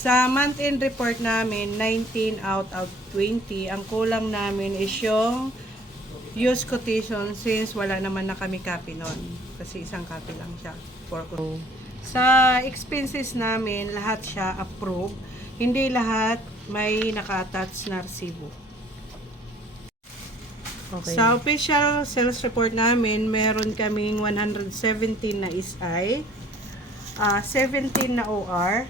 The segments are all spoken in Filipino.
Sa month-end report namin, 19 out of 20. Ang kulang namin is yung use quotation since wala naman na kami copy nun. Kasi isang copy lang siya. Sa expenses namin, lahat siya approved. Hindi lahat may naka-attach na resibo. Okay. Sa official sales report namin, meron kaming 117 na SI, 17 na OR.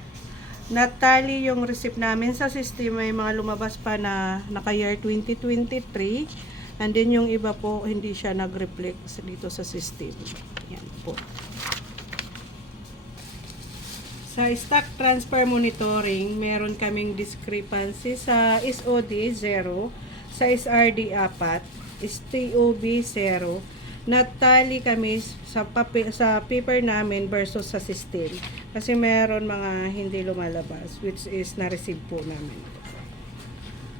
Natali yung receipt namin sa system, may mga lumabas pa na naka-year 2023. And then yung iba po, hindi siya nag-reflect dito sa system. Yan po. Sa stock transfer monitoring, meron kaming discrepancy sa SOD 0, sa SRD 4, STOB 0. Natali kami sa paper namin versus sa system. Kasi meron mga hindi lumalabas, which is na-receive po namin.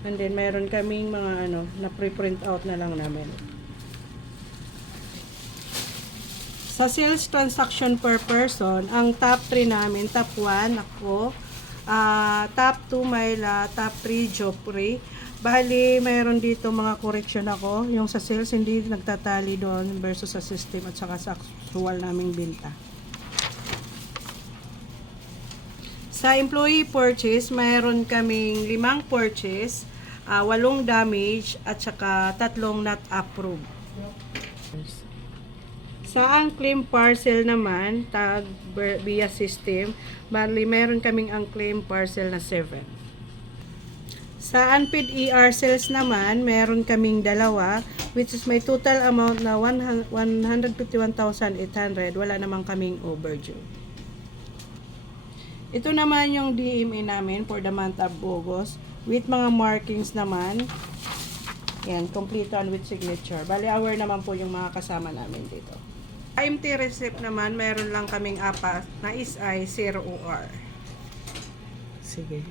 And then meron kaming mga na pre-print out na lang namin. Sa sales transaction per person, ang top 3 namin, top 1 ako, top 2 Myla, top 3 Joffrey. Bali, mayroon dito mga correction ako. Yung sa sales, hindi nagtatali doon versus sa system at saka sa actual naming binta. Sa employee purchase, mayroon kaming 5 purchase, 8 damage, at saka 3 not approved. Sa unclaimed parcel naman, tag via system, bali meron kaming unclaimed parcel na 7. Sa unpaid ER sales naman, meron kaming 2, which is may total amount na 151,800. Wala naman kaming overdue. Ito naman yung DMA namin for the month of August, with mga markings naman. Yan, complete on with signature. Bali, hour naman po yung mga kasama namin dito. MT receipt naman, meron lang kaming 4 na SI 0 OR. Sige.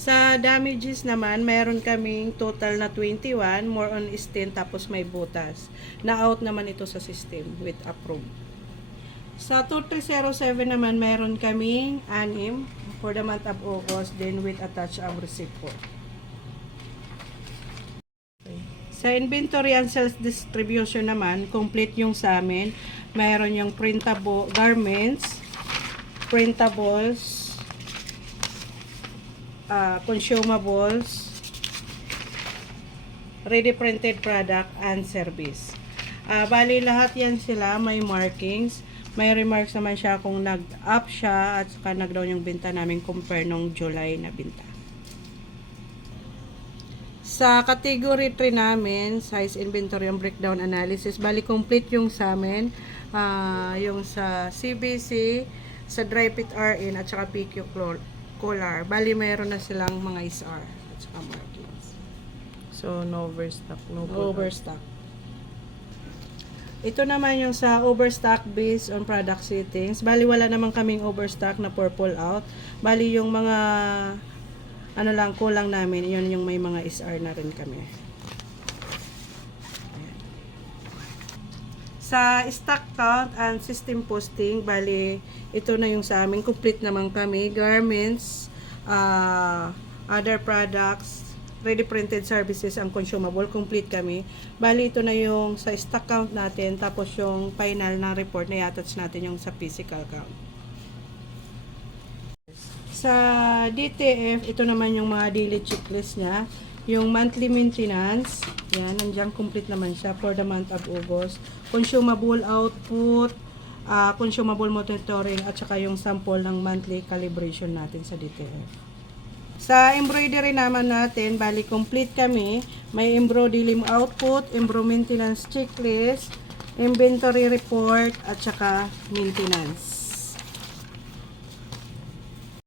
Sa damages naman, meron kaming total na 21, more on is 10, tapos may butas. Na-out naman ito sa system with approved. Sa 2307 naman, meron kaming 6 for the month of August, then with attached ang receipt po. Sa inventory and sales distribution naman, complete yung sa amin. Mayroon yung printable garments, printables, consumables, ready printed product, and service. Bali lahat yan sila may markings. May remarks naman siya kung nag-up siya at saka nag-down yung binta namin compare nung July na binta. Sa category 3 namin, size inventory and breakdown analysis, bali complete yung sa amin, yung sa CBC, sa dry fit RN at saka PQ collar. Bali mayroon na silang mga SR at saka markings. So, no overstock, no Overstock. Ito naman yung sa overstock based on product settings. Bali wala naman kaming overstock na purple out. Bali yung mga lang kulang namin, yun yung may mga SR na rin kami. Ayan. Sa stock count and system posting, bali ito na yung sa amin, complete naman kami. Garments, other products, ready printed services, ang consumable, complete kami. Bali ito na yung sa stock count natin, tapos yung final na report na i-attach natin yung sa physical count. Sa DTF, ito naman yung mga daily checklist niya. Yung monthly maintenance, yan, nandiyan complete naman siya for the month of August. Consumable output, consumable monitoring, at saka yung sample ng monthly calibration natin sa DTF. Sa embroidery naman natin, bali complete kami. May embroidery output, embroidery maintenance checklist, inventory report, at saka maintenance.